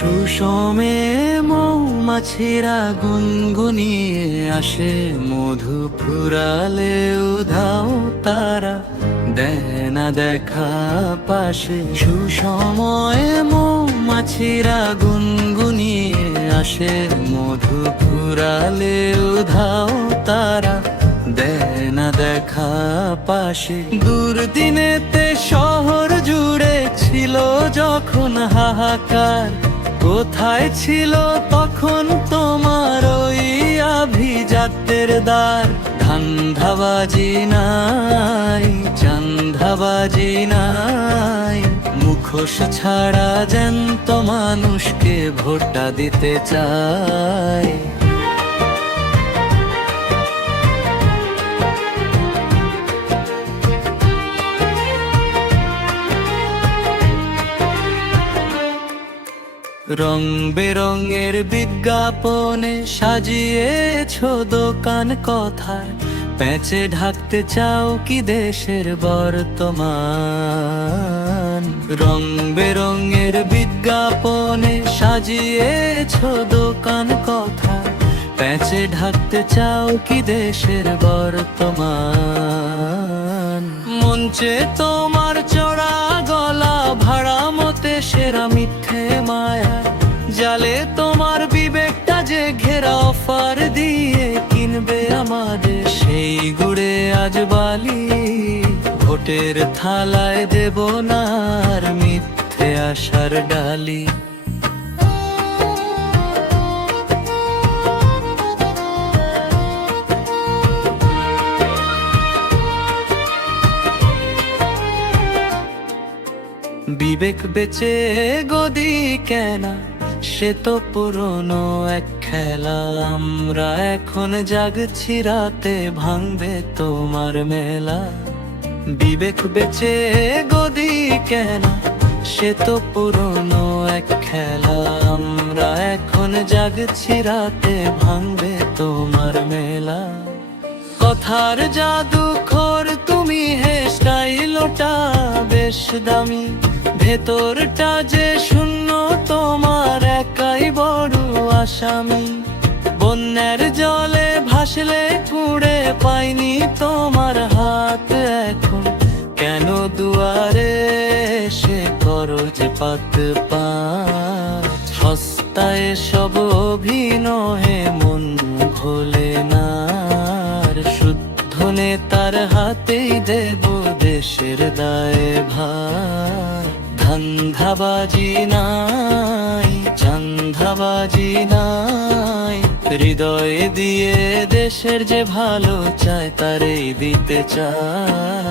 সুষমে মৌমাছিরা গুনগুনিয়ে আসে, মধু ফুরালে উধাও তারা দেয় না দেখা পাশে। সুসময়ে মৌমাছিরা গুনগুনিয়ে আসে, মধু ফুরালে উধাও তারা দেয় না দেখা পাশে। দুর্দিনেতে শহর জুড়ে ছিল যখন হাহাকার, কোথায় ছিল তখন তোমার ওই আভিজাত্যের দ্বার? ধান্দাবাজি নাই, চান্দাবাজি নাই, মুখোশ ছাড়া জ্যান্ত মানুষকে ভোটটা দিতে চায়। রং বেরঙের বিজ্ঞাপনে সাজিয়েছো দোকান কথায়, প্যাঁচে ঢাকতে চাও কি দেশের বর্তমান? রং বেরঙের বিজ্ঞাপনে সাজিয়েছো দোকান কথায়, প্যাঁচে ঢাকতে চাও কি দেশের বর্তমান? মঞ্চে তোমার চড়া গলা, ভাড়া মতে সেরা মিথ্যে মায়া, জালে তোমার বিবেকটা যে ঘেরা, অফার দিয়ে কিনবে আমাদের সেই গুড়ে আজ বালি। ভোটের থালায় দেব না আর মিথ্যে আশার ডালি। বিবেক বেচে গদি কেনা, সে তো পুরনো এক খেলা। আমরা এখন জাগছি রাতে, ভাঙবে তোমার মেলা। বিবেক বেচে গদি কেনা, সে তো পুরনো এক খেলা। আমরা এখন জাগছি রাতে, ভাঙবে তোমার মেলা। কথার জাদুঘর তুমি, হে স্টাইলটা বেশ দামি, ভেতরটা যে শূন্য তোমার একাই বড় আসামি। বন্যার জলে ভাসলে কুড়ে পাইনি তোমার হাত, এখন কেন দুয়ারে এসে করো যে পাত পাত? সস্তায় সব অভিনয়ে মন ভোলে না, শুদ্ধ নেতার হাতেই দেব দেশের দায় ভার। ধান্দাবাজি নাই, চান্দাবাজি নাই, হৃদয় দিয়ে দেশের যে ভালো চায় তারই দিতে চায়।